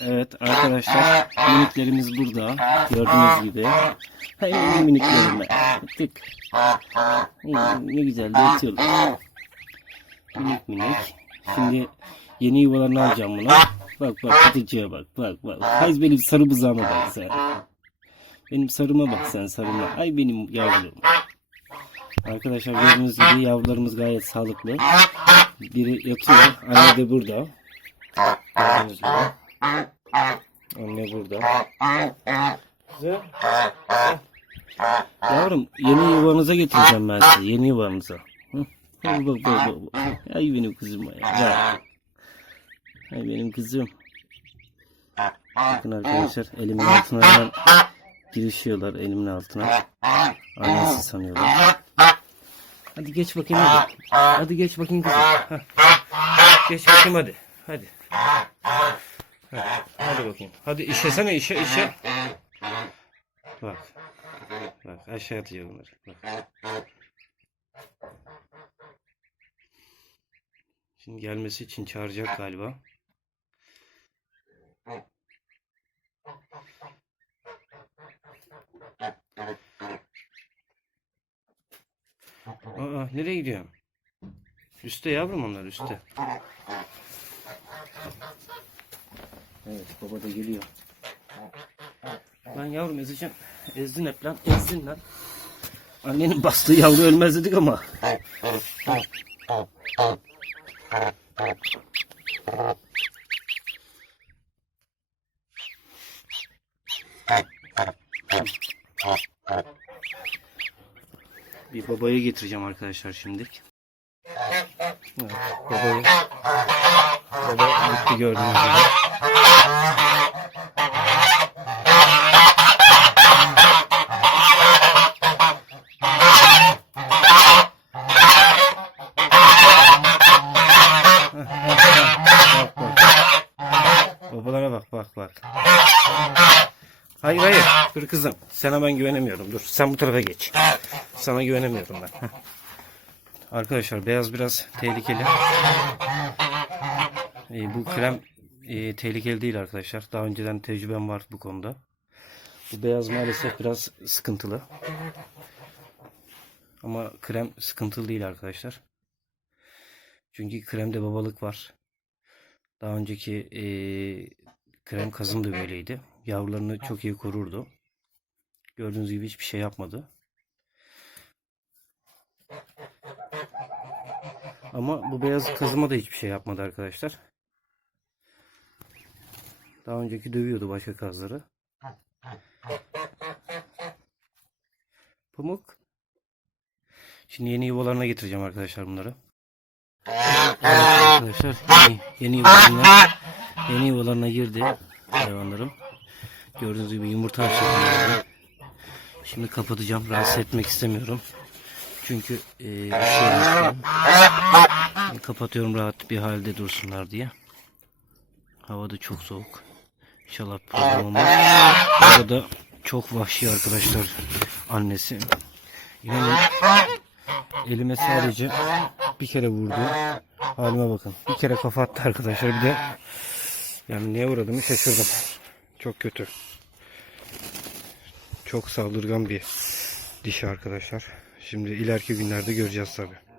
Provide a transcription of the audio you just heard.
Evet arkadaşlar miniklerimiz burada. Gördüğünüz gibi. Hay miniklerim be. Tık. Ne, güzel de. Minik minik. Şimdi yeni yuvalarını alacağım buna. Bak bak kutucuğa bak bak bak. Hay benim sarı bızağıma bak sen. Benim sarıma bak sen sarıma. Ay benim yavrum. Arkadaşlar gördüğünüz gibi yavrularımız gayet sağlıklı. Biri yatıyor. Anne de burada. Gördüğünüz gibi. Anne burada. Güzel. Yavrum yeni yuvanıza getireceğim ben sizi. Yeni yuvanıza. Hı? Bak bak bak. bak. Ay benim kızım ya. Ay benim kızım. Bakın arkadaşlar elimin altına hemen girişiyorlar elimin altına. Annesi sanıyorlar. Hadi geç bakayım hadi. Hadi geç bakayım kızım. Heh. Geç bakayım hadi. Hadi. Hadi bakayım. Hadi işesene işe işe. Bak. Bak aşağı atacağım bunları. Bak. Şimdi gelmesi için çağıracak galiba. Aa, nereye gidiyorsun? Üste yavrum onlar üste. Evet baba da geliyor. Lan yavrum ezeceğim. Ezdin hep lan. Ezdin lan. Annenin bastığı yavru ölmez dedik ama. Bir babayı getireceğim arkadaşlar şimdi. Evet, babayı. Baba gitti gördüğünüz gibi. Babalara bak bak bak. Hayır hayır. Dur kızım. Sana ben güvenemiyorum. Dur. Sen bu tarafa geç. Sana güvenemiyorum ben. Heh. Arkadaşlar beyaz biraz tehlikeli. Ee, bu krem e, tehlikeli değil arkadaşlar. Daha önceden tecrübem var bu konuda. Bu beyaz maalesef biraz sıkıntılı. Ama krem sıkıntılı değil arkadaşlar. Çünkü kremde babalık var. Daha önceki e, krem kazım da böyleydi. Yavrularını çok iyi korurdu. Gördüğünüz gibi hiçbir şey yapmadı. Ama bu beyaz kazıma da hiçbir şey yapmadı arkadaşlar. Daha önceki dövüyordu başka kazları. Pamuk. Şimdi yeni yuvalarına getireceğim arkadaşlar bunları. Arkadaşlar yeni, yuvalarına yeni yuvalarına girdi hayvanlarım. Gördüğünüz gibi yumurta açıyor. Şimdi kapatacağım. Rahatsız etmek istemiyorum. Çünkü e, üşüyorum. Kapatıyorum rahat bir halde dursunlar diye. Hava da çok soğuk. İnşallah problem olmaz. Bu arada çok vahşi arkadaşlar annesi. İnanın elime sadece bir kere vurdu. Halime bakın. Bir kere kafa attı arkadaşlar. Bir de yani neye uğradığımı şaşırdım. Çok kötü. Çok saldırgan bir dişi arkadaşlar. Şimdi ileriki günlerde göreceğiz tabii.